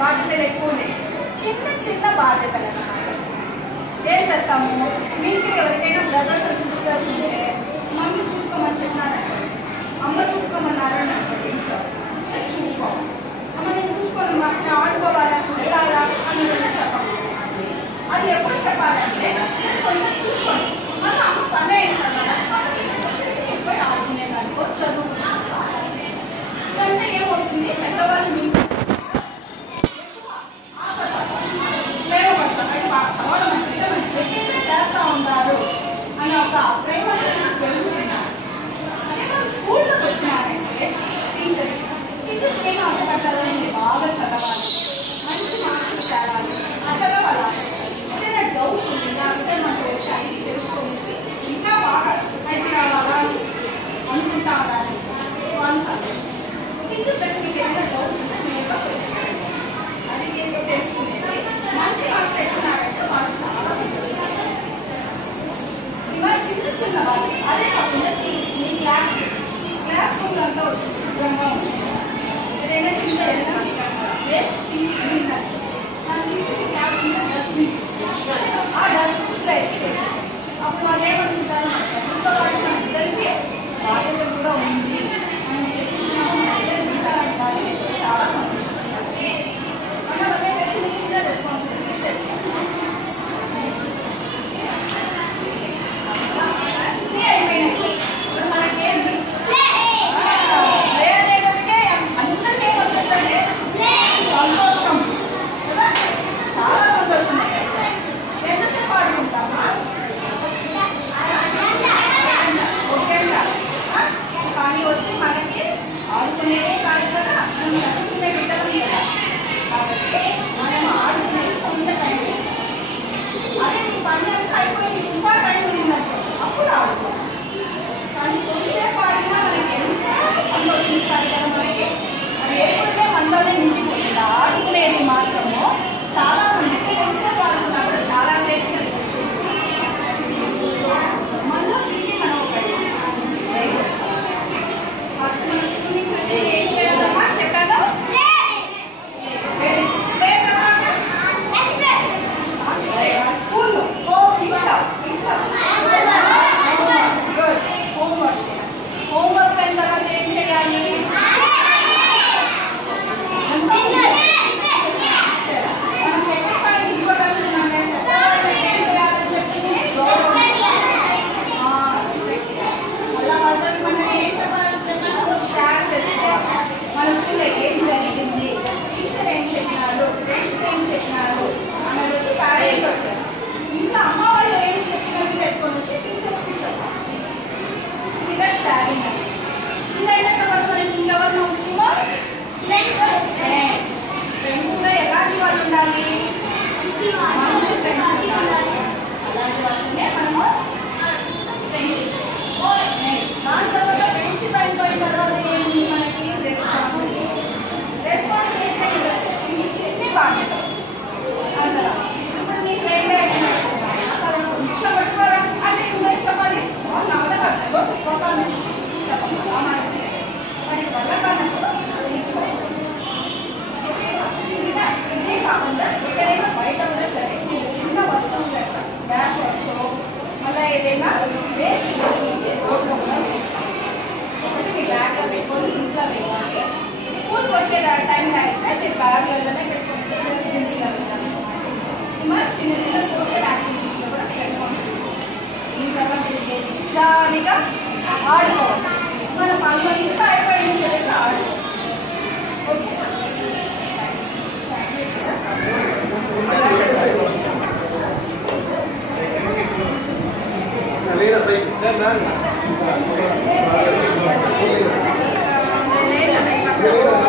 బాధ్యతలు ఎక్కువ ఉన్నాయి. చిన్న చిన్న బాధ్యతలు అన్నమాట. ఏం చేస్తాము, మీకు ఎవరికైనా బ్రదర్స్ అండ్ సిస్టర్స్ ఉంటే మమ్మీ చూసుకోమని చెప్పినారంటే, అమ్మ చూసుకోమన్నారని అంటే ఇంట్లో చూసుకోవాలి. అమ్మ నేను చూసుకోను, నేను ఆడుకోవాలా, వెళ్ళాలా అని చెప్పాలి. అది ఎప్పుడు చెప్పాలంటే కొంచెం చూసుకోండి. మళ్ళీ అమ్మ పని అయిన పోయి ఆడుకునేదానికో చదువు ఇదంతా ఏమవుతుంది, పెద్దవాళ్ళు మీకు చేస్తూ ఉంటారు అని ఒక ప్రేమ పెరుగుతున్నారు. అదే మనం స్కూల్లోకి వచ్చినారంటే టీచర్స్ ఏం ఆశపడతారు, మీరు బాగా చదవాలి, మంచి మార్కులు తేవాలి, చదవాలి. ఏదైనా డౌట్ ఉంది, అంటే మనకు వచ్చాయి తెలుసుకొని ఇంకా బాగా అయితే రావాలా అనుకుంటా ఉండాలి. టీచర్స్ దగ్గర మీకు ఏమైనా డౌట్ ఉంటే నేరుగా అది చేసి తెలుసుకునేది మంచి మార్క్స్ తెచ్చినారంటే వాళ్ళు చాలా ఇవాళ చిన్న చిన్న వాళ్ళు. అదే కాకుండా మీ క్లాస్ రూమ్ అంతా వచ్చి శుభ్రంగా ఉంటుంది. ఏదైనా కింద ఏదైనా వేస్ట్ తీసుకుంటారు, క్లాస్ కింద డస్ట్బిన్స్, ఆ డస్ట్బిన్స్లో ఎక్కేసి అప్పుడు వాళ్ళు ఏమనుకుంటారు, ఇంట్లో వాళ్ళు మన ఇద్దరికి బాధ్యత కూడా ఉంది అని చెప్పించారు. చాలా సంతోషిస్తారు. మనం అదే చిన్న చిన్న రెస్పాన్సిబిలిటీస్ అయిపోయినాయి. ఇప్పుడు మనకేంటి లేదనేటప్పటికే అందరికీ ఏమొచ్చేస్తుంది సంతోషం కదా, చాలా సంతోషం. ఎంతసేపు ఆడుకుంటామా, ఓకేనా? కానీ వచ్చి మనకి ఆడుకునేదే కాదు కదా, మనం చదువుకునే బిడ్డలు కదా. కాబట్టి మనం ఆడుకునేది కొంత టైం. అదే మీ పని అంతా అయిపోయి ఇంకా టైం ఉందంటే అప్పుడు ఆడుకోవాలి. కానీ కొంచెంసేపు ఆడినా మనకి ఎంతో సంతోషిస్తారు కదా. మనకి అది ఎప్పుడునే మనలోనే నిండిపోతుంది. ఆడుకునేది మాత్రము చాలా మందికి కొంచెంసేపు ఆడుకున్నా కూడా చాలాసేపు మళ్ళీ మనం ఫస్ట్ మన స్కూలింగ్ వచ్చి ఏం చేయాలమ్మా చెప్పాను. స్కూల్లో హోంవర్క్స్ అయిన తర్వాత ఏం చేయాలి, మనం సెకండ్ పాయింట్ ఇంకోటి ఏం చేయాలని చెప్పింది అలా వాళ్ళకి మనం ఏం చెప్పాలని చెప్పినా షేర్ చేసుకోవాలి. మన స్కూల్లో ఏం జరిగింది, టీచర్ ఏం చెప్పినారు, ఫ్రెండ్స్ ఏం చెప్పినారు అన్నది వచ్చి పేరెంట్స్ వచ్చారు. ఇంకా అమ్మ వాళ్ళు ఏం చెప్పినట్టు ఎక్కువ వచ్చి టీచర్స్కి చెప్పాలి. ఇదే షేరింగ్ అని. ఇంకా అయిన తర్వాత మనం ఇంకెవరిని ఉంటుందో ఫ్రెండ్స్ కూడా ఎలాంటి వాళ్ళు ఉండాలి, మంచి ఫ్రెండ్స్ ఉండాలి. అలాంటి వాళ్ళనే మనము ఫ్రెండ్షిప్. దాని తర్వాత ఫ్రెండ్షిప్ అయిపోయిన తర్వాత ఏంటి మనకి రెస్పాన్సిబిలిటీ. చిన్ని బాధ్యత అందరూ. ఇప్పుడు మీ ఫ్రెండ్ రిక్షా పట్టుకోరా అంటే నువ్వు చెప్పాలి, చెప్పాలి వాడికి వల్ల కానప్పుడు తీసుకోవాలి. ఇదే కాకుండా ఎక్కడైనా బయట కూడా సరే చిన్న వస్తువులు కదా, బ్యాగ్ వస్తువు మళ్ళీ ఏదైనా వేస్ట్ రోడ్లో ఒకటి మీ బ్యాగ్లో పెట్టుకొని ఇంట్లో పెట్టుకోండి. స్కూల్కి వచ్చే టైంలో అయితే మీరు బ్యాగ్లలోనే పెట్టుకొని డస్ట్బిన్స్లో పెట్టాలి. చిన్న చిన్న సోషల్ యాక్టివిటీస్లో కూడా రెస్పాన్సిబిలిటీ. ఈ తర్వాత జాలీగా ఆడుకోవాలి. మన పనులు ఇంత అయిపోయింది కదా ఆడుకోవాలి. Okay Gracias.